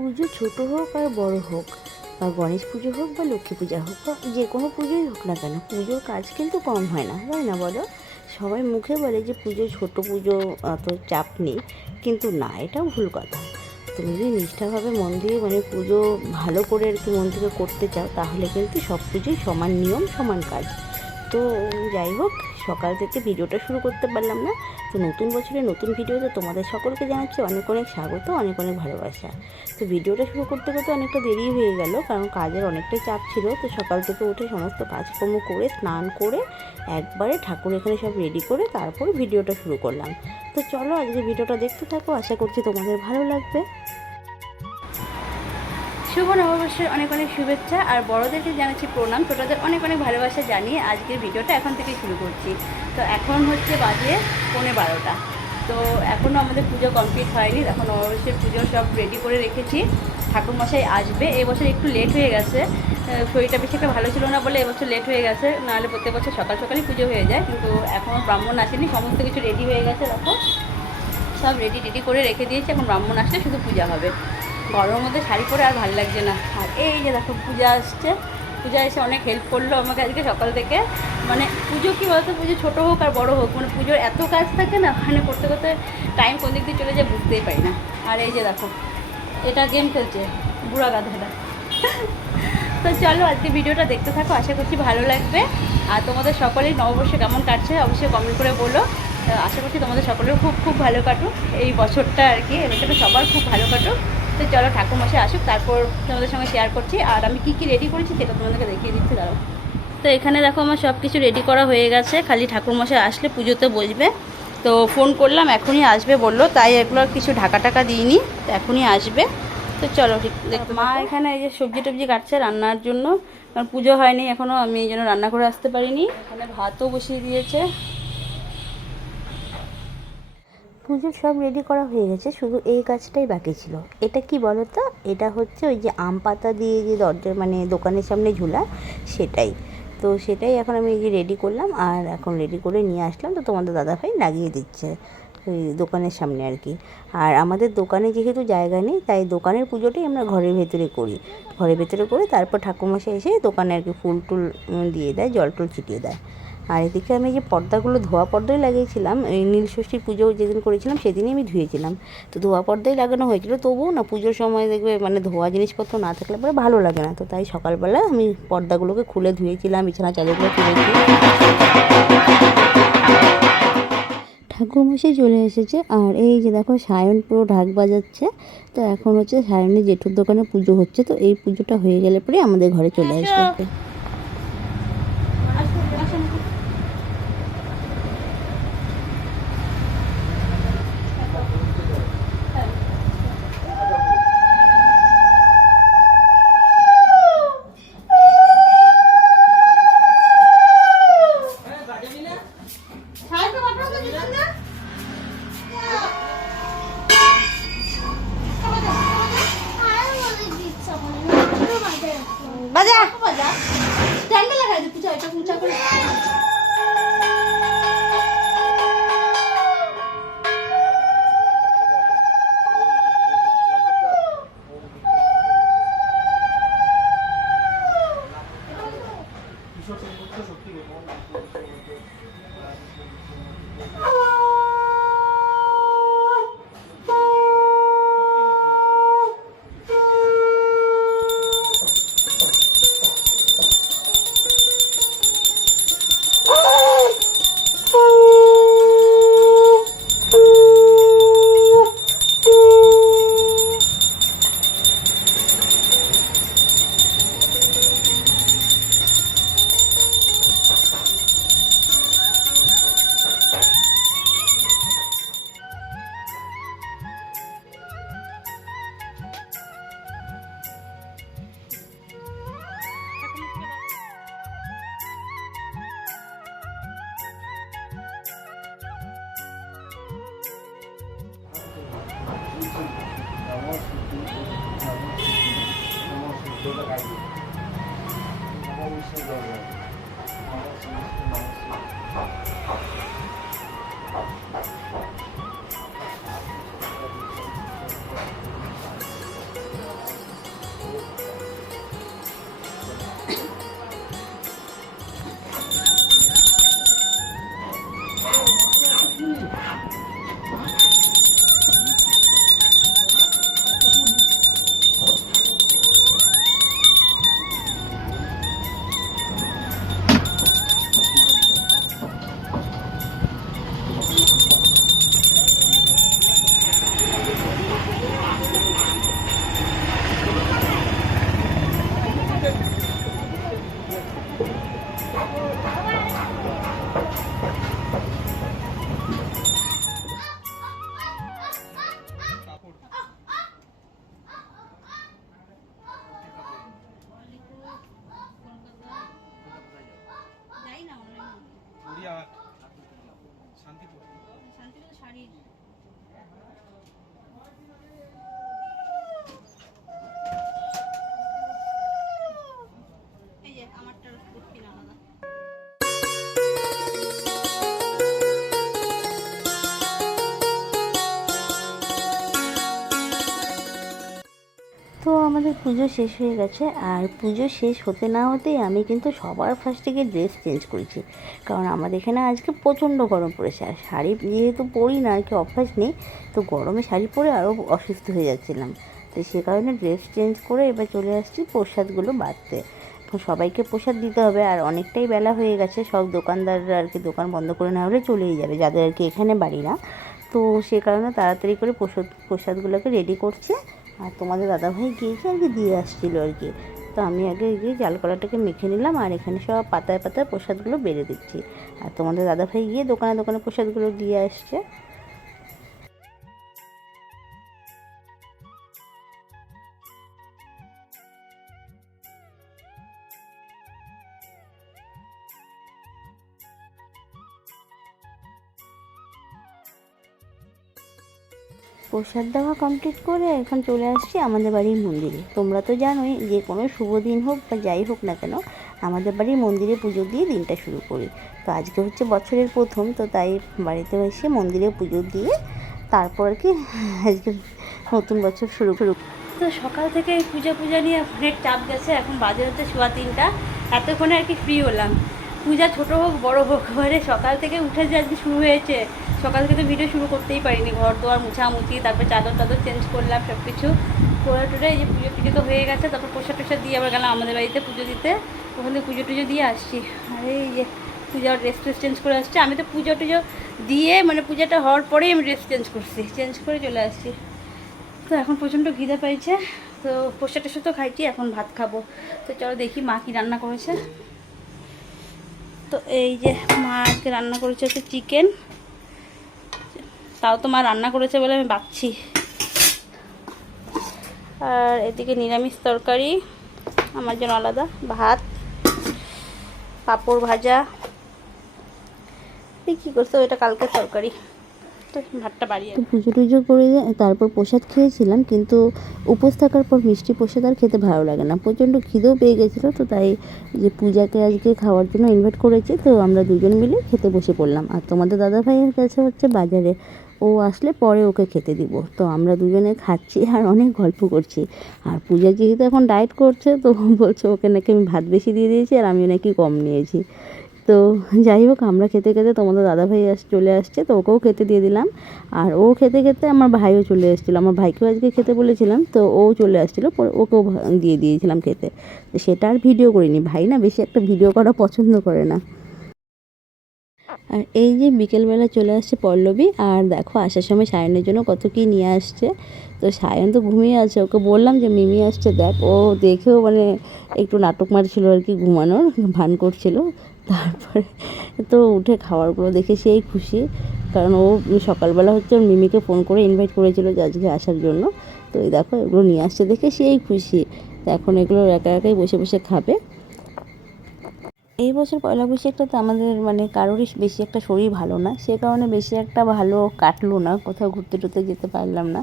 পুজো ছোটো হোক আর বড় হোক, বা গণেশ পুজো হোক বা লক্ষ্মী পূজা হোক বা যে কোনো পুজোই হোক না কেন, পুজোর কাজ কিন্তু কম হয় না, তাই না বলো? সবাই মুখে বলে যে পুজো ছোটো পুজো, অত চাপ নেই, কিন্তু না, এটাও ভুল কথা। তুমি যদি নিষ্ঠাভাবে মন দিয়ে পুজো ভালো করে আর কি মন থেকে করতে চাও, তাহলে কিন্তু সব পুজোই সমান নিয়ম সমান কাজ। তো যাই হোক, সকাল থেকে ভিডিওটা শুরু করতে পারলাম না। তো নতুন বছরের নতুন ভিডিওতে তোমাদের সকলকে জানাচ্ছি অনেক অনেক স্বাগত, অনেক অনেক ভালোবাসা। তো ভিডিওটা শুরু করতে করতে অনেকটা দেরি হয়ে গেল, কারণ কাজের অনেকটাই চাপ ছিল। তো সকাল থেকে উঠে সমস্ত কাজকর্ম করে স্নান করে একবারে ঠাকুর এখানে সব রেডি করে তারপর ভিডিওটা শুরু করলাম। তো চলো আজকে ভিডিওটা দেখতে থাকো, আশা করছি তোমাদের ভালো লাগবে। শুভ নববর্ষের অনেক অনেক শুভেচ্ছা, আর বড়োদেরকে জানাচ্ছি প্রণাম, ছোটোদের অনেক অনেক ভালোবাসা জানিয়ে আজকের ভিডিওটা এখন থেকে শুরু করছি। তো এখন হচ্ছে বাজে 11:15। তো এখনও আমাদের পুজো কমপ্লিট হয়নি, এখন নববর্ষের পুজো সব রেডি করে রেখেছি। ঠাকুরমশাই আসবে, এবছর একটু লেট হয়ে গেছে, শরীরটা বেশি একটা ভালো ছিল না বলে এবছর লেট হয়ে গেছে, নাহলে প্রত্যেক বছর সকাল সকালই পুজো হয়ে যায়। কিন্তু এখনও ব্রাহ্মণ আসেনি, সমস্ত কিছু রেডি হয়ে গেছে, দেখো সব রেডি করে রেখে দিয়েছি। এখন ব্রাহ্মণ আসলে শুধু পূজা হবে। গরমের মধ্যে শাড়ি পরে আর ভালো লাগছে না। আর এই যে দেখো পূজা আসছে, পূজা এসে অনেক হেল্প করলো আমাকে আজকে সকাল থেকে। পুজো কী বলতো, পুজো ছোটো হোক আর বড়ো হোক, পুজোর এত কাজ থাকে না, করতে করতে টাইম কোন দিক দিয়ে চলে যায় বুঝতেই পারি না। আর এই যে দেখো এটা গেম খেলছে বুড়া গাধাটা। তো চলো আজকে ভিডিওটা দেখতে থাকো, আশা করছি ভালো লাগবে। আর তোমাদের সকলেই নববর্ষে কেমন কাটছে অবশ্যই কমেন্ট করে বলো। আশা করছি তোমাদের সকলের খুব খুব ভালো কাটুক এই বছরটা আর কি, এটা সবার খুব ভালো কাটুক। তো চলো ঠাকুরমশাই আসুক, তারপর তোমাদের সঙ্গে শেয়ার করছি আর আমি কী রেডি করেছি সেটা তোমাদেরকে দেখিয়ে দিচ্ছি। দাঁড়াও। তো এখানে দেখো আমার সব কিছু রেডি করা হয়ে গেছে, খালি ঠাকুরমশাই আসলে পুজোতে বসবে। তো ফোন করলাম, এখনই আসবে বললো, তাই এগুলো কিছু ঢাকা টাকা দিইনি, তো এখনই আসবে। তো চলো ঠিক দেখো। মা এখানে এই যে সবজি টবজি কাটছে রান্নার জন্য, কারণ পুজো হয়নি এখনও, আমি এই জন্য রান্না করে আসতে পারিনি। এখানে ভাতও বসিয়ে দিয়েছে। পুজোর সব রেডি করা হয়ে গেছে, শুধু এই কাজটাই বাকি ছিল। এটা কি বলো তো, এটা হচ্ছে ওই যে আম পাতা দিয়ে যে দরজা দোকানের সামনে ঝুলা, সেটাই। তো সেটাই এখন আমি এই যে রেডি করলাম, আর এখন রেডি করে নিয়ে আসলাম। তো তোমাদের দাদাভাই লাগিয়ে দিচ্ছে ওই দোকানের সামনে আর কি। আর আমাদের দোকানে যেহেতু জায়গা নেই, তাই দোকানের পুজোটাই আমরা ঘরের ভেতরে করি। ঘরের ভেতরে করে তারপর ঠাকুরমশাই এসে দোকানে আর কি ফুল টুল দিয়ে দেয়, জল টল ছিটিয়ে দেয়। আর এদিকে আমি যে পর্দাগুলো ধোয়া পর্দাই লাগিয়েছিলাম, এই নীলষষ্ঠীর পুজো যেদিন করেছিলাম সেদিনই আমি ধুয়েছিলাম। তো ধোয়া পর্দাই লাগানো হয়েছিল, তবুও না পুজোর সময় দেখবে ধোয়া জিনিসপত্র না থাকলে পরে ভালো লাগে না। তো তাই সকালবেলা আমি পর্দাগুলোকে খুলে ধুয়েছিলাম, বিছানা চাদরগুলো তুলেছি। ঠাকুরমশাই চলে এসেছে, আর এই যে দেখো সায়ন পুরো ঢাক বাজাচ্ছে। তো এখন হচ্ছে সায়নের জেঠুর দোকানে পুজো হচ্ছে, তো এই পুজোটা হয়ে গেলে পরে আমাদের ঘরে চলে আসবে। বাজা বাজা স্ট্যান্ডে লাগাই দে, পূজা এটা পূজা করে। তো আমাদের পুজো শেষ হয়ে গেছে, আর পুজো শেষ হতে না হতেই আমি কিন্তু সবার ফার্স্টে গিয়ে ড্রেস চেঞ্জ করেছি, কারণ আমাদের এখানে আজকে প্রচণ্ড গরম পড়েছে। আর শাড়ি যেহেতু পরি না, আর কি অভ্যাস নেই, তো গরমে শাড়ি পরে আরও অসুস্থ হয়ে যাচ্ছিলাম। তো সে কারণে ড্রেস চেঞ্জ করে এবার চলে আসছি প্রসাদগুলো বাঁধতে। এখন সবাইকে প্রসাদ দিতে হবে, আর অনেকটাই বেলা হয়ে গেছে, সব দোকানদাররা আর কি দোকান বন্ধ করে না হলে চলেই যাবে, যাদের আর কি এখানে বাড়ি না। তো সে কারণে তাড়াতাড়ি করে প্রসাদগুলোকে রেডি করছে। আর তোমাদের দাদাভাই গিয়েছে আর কি দিয়ে আসছিলো আর কি। তো আমি আগে গিয়ে জালকলাটাকে মেখে নিলাম, আর এখানে সব পাতায় পাতায় প্রসাদগুলো বেড়ে দিচ্ছি। আর তোমাদের দাদাভাই গিয়ে দোকানে দোকানে প্রসাদগুলো দিয়ে আসছে। প্রসাদ দেওয়া কমপ্লিট করে এখন চলে আসছি আমাদের বাড়ির মন্দিরে। তোমরা তো জানোই যে কোনো শুভ দিন হোক বা যাই হোক না কেন, আমাদের বাড়ির মন্দিরে পুজো দিয়ে দিনটা শুরু করি। তো আজকে হচ্ছে বছরের প্রথম, তো তাই বাড়িতে এসে মন্দিরে পুজো দিয়ে তারপর আর কি আজকে নতুন বছর শুরু। তো সকাল থেকে পূজা নিয়ে অনেক চাপ গেছে, এখন বাজে হচ্ছে 3:15। এতক্ষণে আর কি ফ্রি হলাম। পূজা ছোটো হোক বড়ো হোক, এবারে সকাল থেকে উঠে যে আজকে শুরু হয়েছে। সকাল থেকে তো ভিডিও শুরু করতেই পারিনি, ঘর দোয়ার মুছামুছি, তারপর চাদর চেঞ্জ করলাম, সব কিছু করে টুরে এই যে পুজো তো হয়ে গেছে। তারপর প্রসাদ দিয়ে আবার গেলাম আমাদের বাড়িতে পুজো দিতে। ওখানে পুজো দিয়ে আসছি। আর এই যে পূজার ড্রেস চেঞ্জ করে আসছি। আমি তো পুজো দিয়ে মানে পূজাটা হওয়ার পরেই আমি ড্রেস চেঞ্জ করে চলে আসছি। তো এখন প্রচণ্ড খিদে পাইছে, তো প্রসাদ তো খাইছি, এখন ভাত খাবো। তো চলো দেখি মা কি রান্না করেছে। তো এই যে মা আজকে রান্না করেছে হচ্ছে চিকেন। তাও তো মা রান্না করেছে বলে আমি বাঁচছি। আর এদিকে নিরামিষ তরকারি, আমার জন্য আলাদা ভাত, পাঁপড় ভাজা। কী করছে ওইটা কালকের তরকারি। ভাতটা বাড়িয়ে তো পুজো করে তারপর প্রসাদ খেয়েছিলাম, কিন্তু উপোস থাকার পর মিষ্টি প্রসাদ আর খেতে ভালো লাগে না, প্রচণ্ড খিদেও পেয়ে গেছিলো। তো তাই যে পূজাকে আজকে খাওয়ার জন্য ইনভাইট করেছি, তো আমরা দুজন মিলে খেতে বসে পড়লাম। আর তোমাদের দাদাভাইয়ের কাছে হচ্ছে বাজারে, ও আসলে পরে ওকে খেতে দিব। তো আমরা দুজনে খাচ্ছি আর অনেক গল্প করছি। আর পূজা যেহেতু এখন ডায়েট করছে, তো বলছে ওকে নাকি আমি ভাত বেশি দিয়ে দিয়েছি আর আমি নাকি কম নিয়েছি। তো যাই হোক, আমরা খেতে তোমাদের দাদাভাই চলে আসছে, তো ওকেও খেতে দিয়ে দিলাম। আর ও খেতে আমার ভাইও চলে এসেছিলো, আমার ভাইকেও আজকে খেতে বলেছিলাম, তো ও চলে আসছিলো, পরে ওকেও দিয়ে দিয়েছিলাম খেতে। তো সেটা আর ভিডিও করিনি, ভাই না বেশি একটা ভিডিও করা পছন্দ করে না। আর এই যে বিকেলবেলা চলে আসছে পল্লবী, আর দেখো আসার সময় সায়নের জন্য কত কী নিয়ে আসছে। তো সায়ন তো ঘুমিয়ে আছে, ওকে বললাম যে মিমি আসছে দেখ, ও দেখেও মানে একটু নাটক মারছিল আর কি, ঘুমানোর ভান করছিল। তারপরে তো উঠে খাবারগুলো দেখে সেই খুশি, কারণ ও সকালবেলা হচ্ছে ওর মিমিকে ফোন করে ইনভাইট করেছিল যে আজকে আসার জন্য। তো এই দেখো এগুলো নিয়ে আসছে দেখে সেই খুশি। তো এখন এগুলো একা একাই বসে বসে খাবে। এই বছর পয়লা বৈশাখটাতে আমাদের মানে কারোরই বেশি একটা শরীর ভালো না, সে কারণে বেশি একটা ভালো কাটলো না, কোথাও ঘুরতে টুরতে যেতে পারলাম না।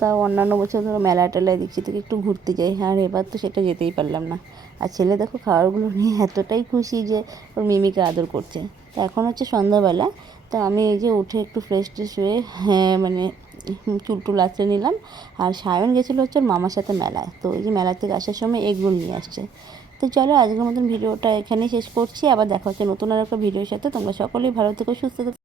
তাও অন্যান্য বছর ধরো মেলা টেলায় দেখছি থেকে একটু ঘুরতে যাই, আর এবার তো সেটা যেতেই পারলাম না। আর ছেলে দেখো খাবারগুলো নিয়ে এতটাই খুশি যে ওর মিমিকে আদর করছে। তো এখন হচ্ছে সন্ধ্যাবেলা, তো আমি এই যে উঠে একটু ফ্রেশ ট্রেশ হয়ে মানে চুল আঁচড়ে নিলাম। আর সায়ন গেছিলো হচ্ছে ওর মামার সাথে মেলায়, তো এই যে মেলা থেকে আসার সময় এগরোল নিয়ে আসছে। তো চলো আজকের মতন ভিডিওটা এখানেই শেষ করছি, আবার দেখা হচ্ছে নতুন আর একটা ভিডিওর সাথে। তোমরা সকলেই ভালো থেকো, সুস্থ থেকো।